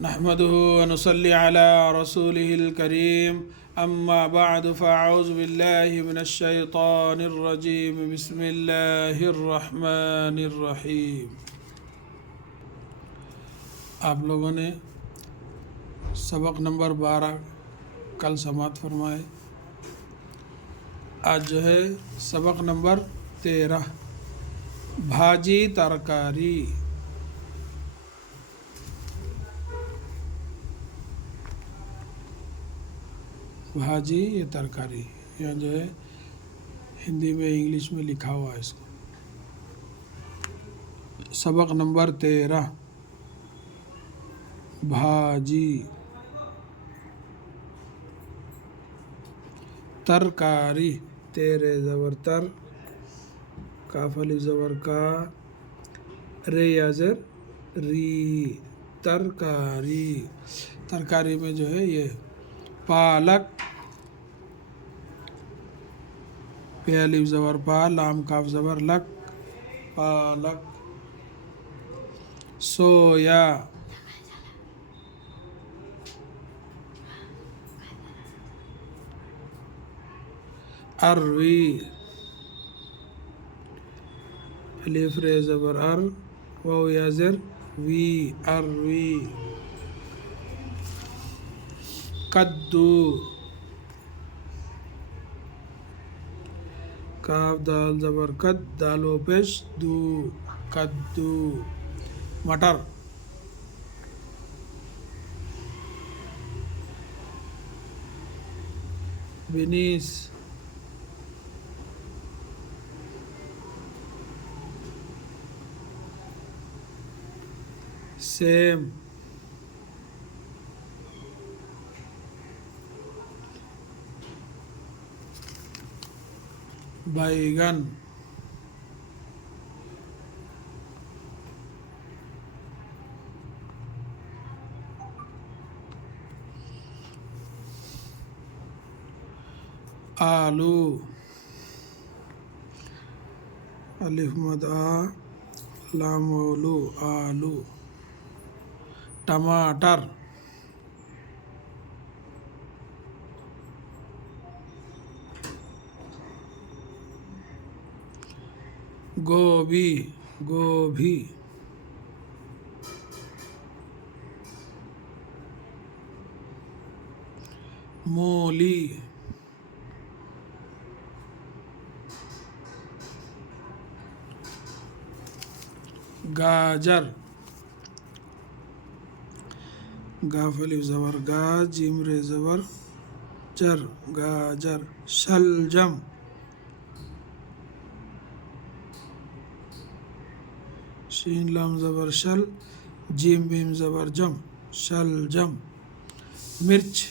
नहमदुहु व नुसल्ली अला रसूलिहिल करीम अम्मा बअद फ़अऊज़ु बिल्लाहि मिनश शैतानिर रजीम बिस्मिल्लाहिर रहमानिर रहीम। आप लोगों ने सबक नंबर 12 कल समाअत फरमाए। आज जो है सबक नंबर 13 भाजी तरकारी। भाजी ये तरकारी, यहाँ जो है हिंदी में इंग्लिश में लिखा हुआ है इसको। सबक नंबर 13 भाजी तरकारी। तेरे ज़बर तर, काफ अलिफ ज़बर का, रे याज़र री, तरकारी। तरकारी में जो है ये पालक, पे अलिफ ज़बर पा, लाम काफ ज़बर लक, पालक। सोया, अरवी, अलिफ रे ज़बर अर, वाव याज़र वी, अरवी। कद्दू, काफ दाल ज़बर कद, दाल व पेश दू, कद्दू। मटर, बिनीस, सेम, बैगन, आलू, अलिफ मद आ, लाम ओलू, आलू। टमाटर, गोभी, गोभी। मूली, गाजर, गाफ अलिफ ज़बर गा, जीम रे ज़बर जर, गाजर। शलजम, शीन लाम ज़बर शल, जीम बीम ज़बर जम, शलजम। मिर्च,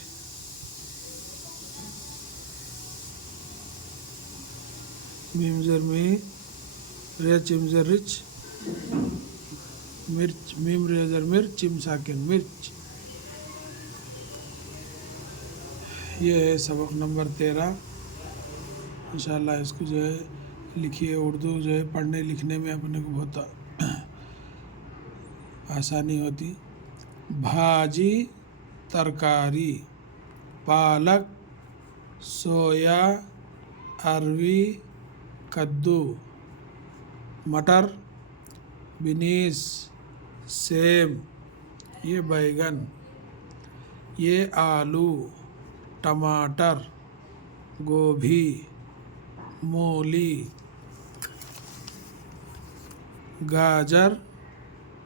मीम ज़र में, रे चिम ज़र रिच, मिर्च। मीम रे ज़र मिर्च, चिम साकिन मिर्च। ये है सबक नंबर 13। इंशाअल्लाह इसको जो है लिखिए। उर्दू जो है पढ़ने लिखने में अपने को बहुत आसानी होती। भाजी तरकारी, पालक, सोया, अरवी, कद्दू, मटर, बिनीस, सेम, ये बैगन, ये आलू, टमाटर, गोभी, मूली, गाजर,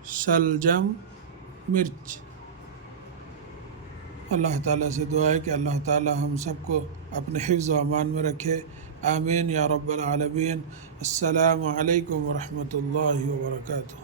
शलजम, मिर्च। अल्लाह ताला से दुआ है कि अल्लाह ताला हम सबको अपने हिफ्ज़ व अमान में रखे। आमीन या रब्बल आलमीन। अस्सलामु अलैकुम व रहमतुल्लाहि व बरकातुहू।